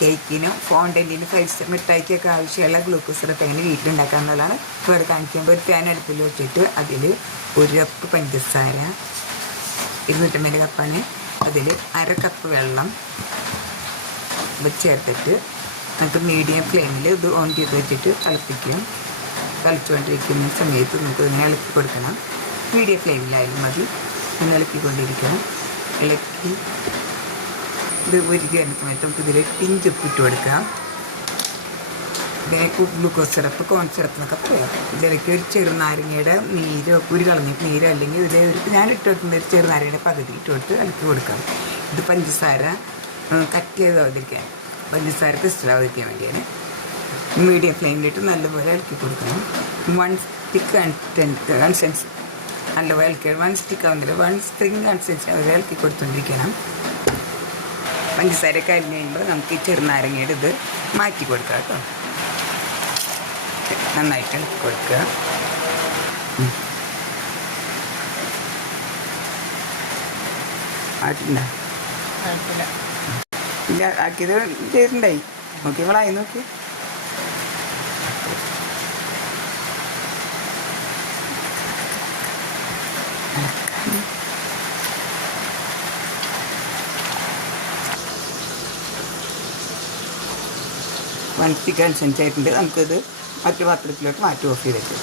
കേക്കിനും ഫോണ്ടൻറ്റിന് fries മിഠായിക്കൊക്കെ ആവശ്യമുള്ള glucose syrup എങ്ങനെ വീട്ടിലുണ്ടാക്കാമെന്നുള്ളതാണ് ഇവിടെ കാണിക്കുമ്പോൾ. ഒരു പാൻ അടുപ്പിൽ വെച്ചിട്ട് അതിൽ 1 കപ്പ് പഞ്ചസാര, 250 കപ്പാണ്, അതിൽ 1/2 കപ്പ് വെള്ളം ചേർത്തിട്ട് നമുക്ക് മീഡിയം ഫ്ലെയിമിൽ ഇത് ഓൺ ചെയ്ത് വെച്ചിട്ട് തിളപ്പിക്കാം. തിളച്ചുകൊണ്ടിരിക്കുന്ന സമയത്ത് നമുക്ക് ഇതിനെ ഇളക്കി കൊടുക്കണം. മീഡിയം ഫ്ലെയിമിലായാലും മതി. ഇങ്ങനെ ഇളക്കിക്കൊണ്ടിരിക്കണം. ഇളക്കി ഇത് ഒരുക്കി വരുന്ന സമയത്ത് നമുക്ക് ഇതിൽ പിഞ്ച് ഉപ്പിട്ട് കൊടുക്കാം. ഇതിനെ ഗ്ലൂക്കോസ് സിറപ്പ്, കോൺ സിറപ്പ് എന്നൊക്കെ പറയാം. ഇതിലേക്ക് ഒരു ചെറുനാരങ്ങയുടെ നീരോ, കുരു കളഞ്ഞിട്ട് നീരോ, അല്ലെങ്കിൽ ഇതിൽ ഞാൻ ഇട്ട് കൊടുക്കുന്ന ഒരു ചെറുനാരങ്ങയുടെ പകുതി ഇട്ട് കൊടുത്ത് ഇളക്കി കൊടുക്കാം. ഇത് പഞ്ചസാര കട്ട് ചെയ്താവാതിരിക്കാൻ, പഞ്ചസാര ക്രിസ്റ്റലാവാതിരിക്കാൻ വേണ്ടിയാണ്. മീഡിയം ഫ്ലെയിമിലിട്ട് നല്ലപോലെ ഇളക്കി കൊടുക്കണം. 1 സ്റ്റിക്ക് കൺസിസ്റ്റൻസി നല്ലപോലെ ഇളക്കി, 1 സ്റ്റിക്ക് ആവുന്നില്ല, 1 സ്പ്രിങ് കൺസിസ്റ്റൻസി അവർ ഇളക്കി കൊടുത്തുകൊണ്ടിരിക്കണം. പഞ്ചസാര കരിഞ്ഞ് കഴിയുമ്പോൾ നമുക്ക് ഈ ചെറുനാരങ്ങയുടെ ഇത് മാറ്റി കൊടുക്കാം കേട്ടോ. നന്നായിട്ട് ഇളക്കി കൊടുക്കുക. ആട്ടില്ല ഇല്ല, ആക്കിയത് ചെയ്തിട്ടുണ്ടായി. നോക്കി നമ്മളായി നോക്കി. വൻസ്റ്റിക്ക് കൺസെൻറ്റ് ആയിട്ടുണ്ട്. നമുക്കിത് മറ്റു പാത്രത്തിലോട്ട് മാറ്റി ഓഫ് ചെയ്തിട്ട്